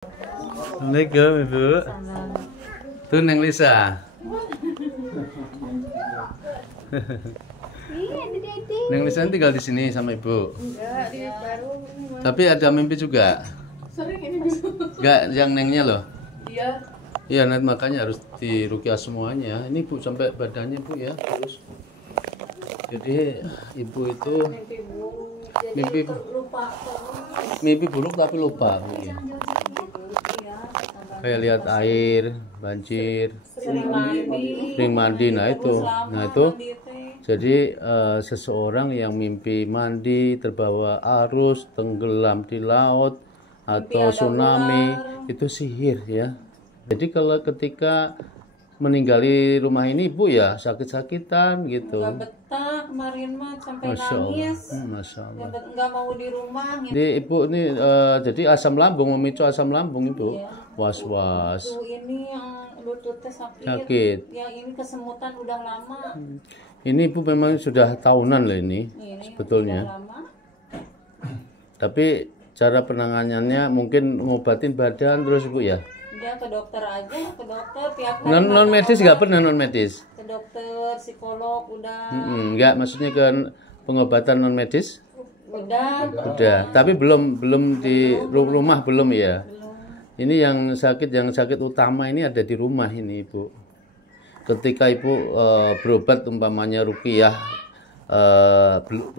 Assalamualaikum Ibu. Tuh Neng Lisa. Neng Lisa tinggal di sini sama Ibu. Enggak, di baru. Tapi ada mimpi juga. Sering ini bisa. Enggak, yang Nengnya loh. Iya. Iya, nanti makanya harus diruqyah semuanya. Ini Bu sampai badannya Bu ya, terus. Jadi Ibu itu Mimpi mimpi buruk tapi lupa Bu ya. Kayak lihat air, banjir, sering mandi. Nah itu jadi seseorang yang mimpi mandi terbawa arus, tenggelam di laut atau tsunami itu sihir ya. Jadi kalau ketika meninggali rumah ini Ibu ya sakit-sakitan gitu. Enggak betah kemarin mah sampai Masya Allah. nangis. Masya Allah. Enggak mau di rumah. Jadi Ibu ini jadi asam lambung, memicu asam lambung Ibu. Iya. Was-was. Tuh ini yang lututnya sakit. Sakit. Yang ini kesemutan udah lama. Ini Ibu memang sudah tahunan loh ini Ini sebetulnya. udah lama. Tapi cara penanganannya mungkin ngobatin badan terus Ibu ya. Dia ke dokter aja, ke dokter tiap hari. Non medis nggak pernah non medis. Ke dokter, psikolog udah. Nggak, maksudnya ke pengobatan non medis. Udah. Udah, tapi belum di rumah belum ya. Belum. Ini yang sakit utama ini ada di rumah ini Ibu. Ketika Ibu berobat umpamanya ruqyah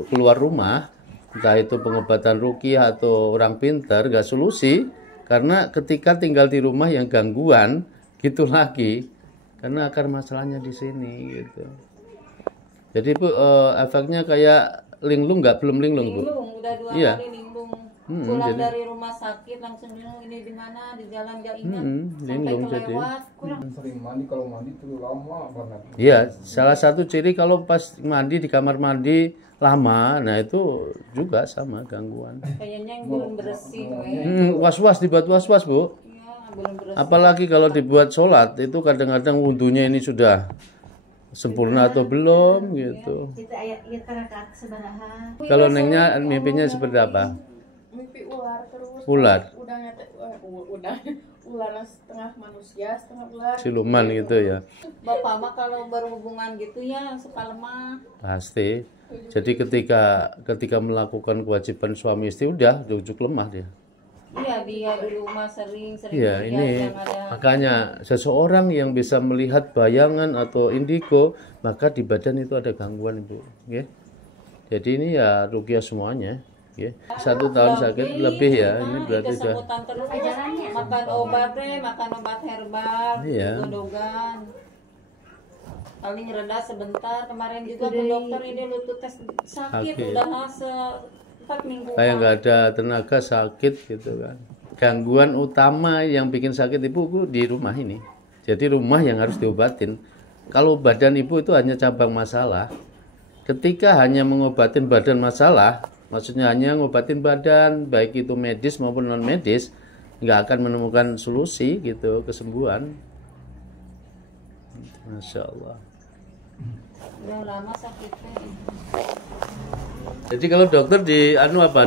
keluar rumah, entah itu pengobatan ruqyah atau orang pintar, nggak solusi. Karena ketika tinggal di rumah yang gangguan gitu lagi, karena akar masalahnya di sini gitu. Jadi Bu efeknya kayak linglung nggak? Belum linglung Bu? Linglung, udah 2 Iya. kali linglung. Pulang jadi- dari rumah sakit langsung linglung, ini di mana, di jalan gak ingat. Sampai linglung jadi. kelewat, kurang. Sering mandi, kalau mandi tuh lama banget. Iya, salah satu ciri kalau pas mandi di kamar mandi lama, nah itu juga sama gangguan. Kayaknya yang belum bersih. We. Was-was, dibuat was-was Bu. Iya, belum bersih. Apalagi kalau dibuat sholat itu kadang-kadang wudhunya ini sudah sempurna atau belum gitu. Itu ayat ieu rakaat sabaraha. Kalau Nengnya mimpinya seperti apa? Mimpi ular terus. Ular, Udah ular setengah manusia setengah ular. siluman gitu ya. Bapak mah kalau berhubungan gitu ya suka lemah. Pasti. Jadi ketika melakukan kewajiban suami istri udah ujuk lemah dia. Iya, dia di rumah sering Iya, lihat ini yang ada. makanya seseorang yang bisa melihat bayangan atau indigo, maka di badan itu ada gangguan Ibu. Ya. Jadi ini ya ruqyah semuanya. Ya. 1 tahun sakit lebih ya, ini berarti sudah. kesemutan terus. Makan obat makan obat herbal, Iya. gondogan. Paling reda sebentar. Kemarin juga ke dokter ini lututnya sakit. Sakit. Udah 4 minggu. Kayak nggak ada tenaga, sakit gitu kan. Gangguan utama yang bikin sakit Ibu di rumah ini. Jadi rumah yang harus diobatin. Kalau badan Ibu itu hanya cabang masalah. Ketika hanya mengobatin badan masalah, maksudnya hanya ngobatin badan, baik itu medis maupun non medis, nggak akan menemukan solusi gitu, kesembuhan. Masya Allah. Udah lama sakitnya. Jadi kalau dokter di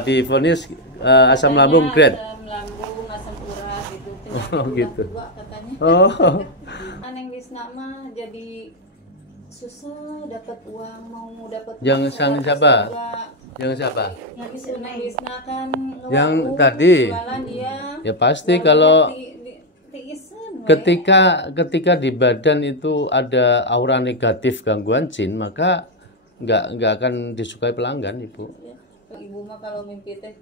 divonis asam lambung grade. Asam lambung, asam urat gitu. Oh, gitu. Dua katanya. Oh. Neng Lisna mah jadi susah dapat uang, mau dapat Yang uang, sang siapa? juga. Yang siapa? Yang Neng Lisna kan Yang ngelaku, tadi? jualan dia. Ya pasti kalau tiisen, ketika di badan itu ada aura negatif gangguan jin, maka nggak akan disukai pelanggan Ibu. Ibu mah kalau mimpi teh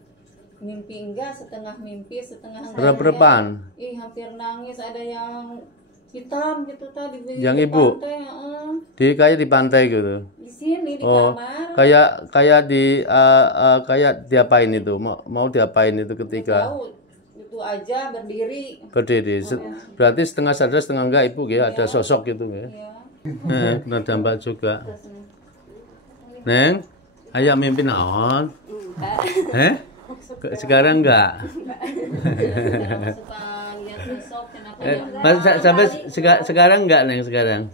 mimpi enggak, setengah mimpi, setengah enggak. Rep-repan. Ih, hampir nangis, ada yang hitam gitu tadi di Yang Ibu? pantai, Kayak di pantai gitu. di sini di Oh, kamar. kayak diapain itu? Mau diapain itu ketika Tahu itu aja berdiri. berdiri? Berarti setengah sadar setengah enggak Ibu ya, ada sosok gitu ya. Ya. Kena dampak juga. Neng, ayo mimpi naon? Sekarang enggak? Suka lihat sosok kenapa ya? Sampai sekarang enggak Neng sekarang?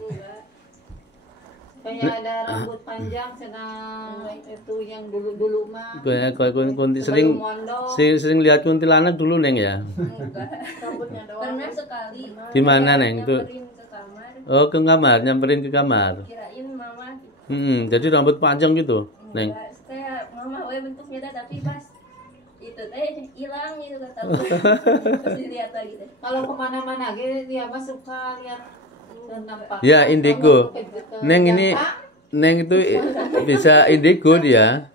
kayak ada rambut panjang senang itu yang dulu mah Kayak kunti sebelum mondok. sering lihat kuntilanak dulu Neng ya. Enggak, rambutnya doang. Pernah sekali. Di mana Neng itu? Nyamperin ke kamar, Oh, ke kamar, nyamperin ke kamar. kirain mama Jadi rambut panjang gitu, Neng. enggak, kayak mama we bentuknya dah, tapi pas itu teh hilang gitu kata gue. Terus dilihat lagi deh. Kalau kemana-mana gitu dia mah suka lihat nampak. Ya, indigo. Gitu. Neng ini Neng itu bisa indigo dia.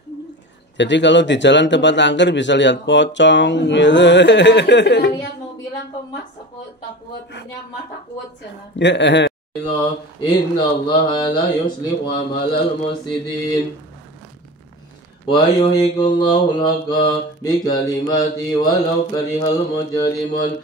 Jadi kalau di jalan tempat angker bisa lihat pocong gitu. Kalian mau bilang pemas takutnya mah takut sana. Inna Allah la yuslihu amalal mufsidin wa yuhiqullahu al-haqqa bi kalimati walau karihal mujrimun.